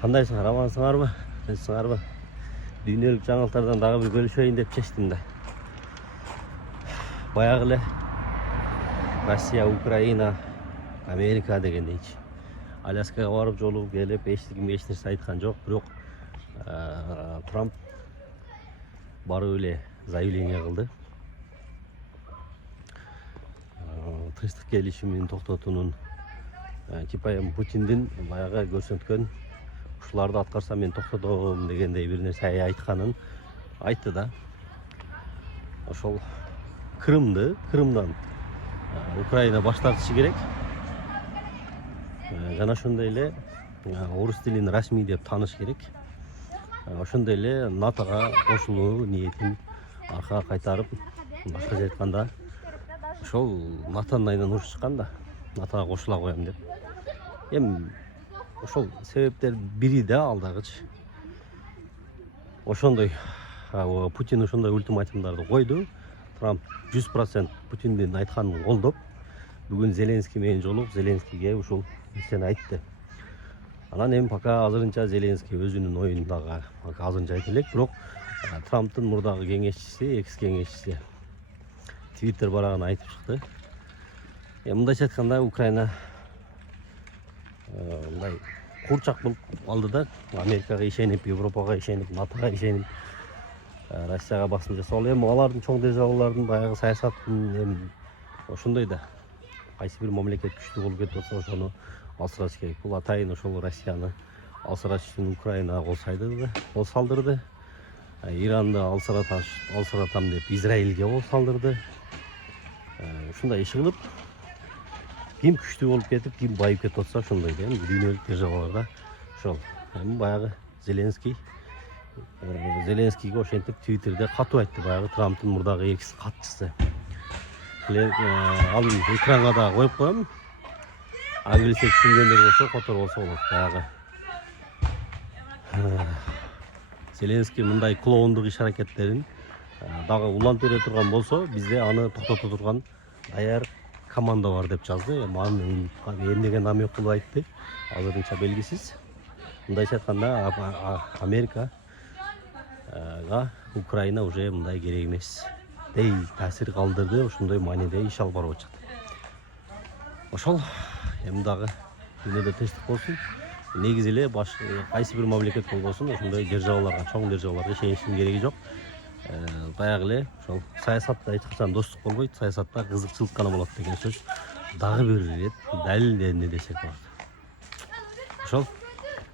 Кандайсыңар, амансыңарбы? Тынчсыңарбы? Дүйнөлүк жаңылыктардан дагы бир бөлүшөйүн деп чечтим да. Баягы эле Россия, Украина, Америка дегендейчи. Аляскага барып жолугуп келип, эч нерсе айткан жок, бирок Трамп барып эле заявление кылды. Тынчтык келишимин токтотуунун типа Путиндин баягы көрсөткөн ушуларды аткарса мен токтотом дегендей бир нерсе айтканын айтты да. Ошол Крымдан Украина баш тартышы керек. Жана ошондой эле орус тилин расмий деп тааныш керек. Ошондой эле НАТОга кошулуу ниетин аркага кайтарып, башкача айтканда, ошол НАТОнун айынан уруш чыккан да, НАТОга кошула коем деп. Эми ошол себептер бири да алдагычы. Ошондой Путин ошондой ультиматумдарды койду. Трамп 100% Путиндин айтканын колдоп, бүгүн Зеленский менен жолугуп, Зеленскийге ушул нерсени айтты. Анан эми пока азырынча Зеленский өзүнүн оюн дагы азырынча айтып элек, бирок Трамптын мурдагы кеңешчиси, экс кеңешчиси Твиттер барагын айтып чыкты. Мындайча айтканда Украина мындай курчак болуп алды да, Америкага ишенип, Европага ишенип, НАТОга ишенип, Россияга басым жасап, эми алардын чоң державалардын баягы саясатын эми ошондой да. Кайсы бир мамлекет күчтүү болуп кетип атса, ошону алсыраш керек. Бул атайын ошол Россияны алсыраш үчүн Украинага кол салдырды. Иранды алсыратам деп Израилге кол салдырды. Ушундай иш кылып, ким күчтүү болуп кетип, ким байып кетип атса, ошондой да. Дүйнөлүк державаларда ошол. Эми баягы Зеленскийге ошентип Твиттерде катуу айтты, баягы Трамптын мурдагы экс катчысы. Ал экранга да коюп коем. Англисче түшүнгөндөр болсо, котор болсо болот. Баягы Зеленский мындай клоундук иш-аракеттерин дагы улантып бере турган болсо, бизде аны токтото турган даяр команда бар деп жазды. Эми эмнеге намек кылып айтты, азырынча белгисиз. Мындайча айтканда, Америкага Украина уже мындай керек эмес дей таасир калтырды, ошондой мааниде иш алып барып атышат. Ошол эми дагы дүйнөдө тынчтык болсун. Негизи эле кайсы бир мамлекет болбосун, ошондой державаларга, чоң державаларга ишеништин кереги жок. Баягы эле ошол саясатта эч качан достук болбойт, саясатта кызыкчылык гана болот деген сөз дагы бир ирет далилденди десек болот. Ошол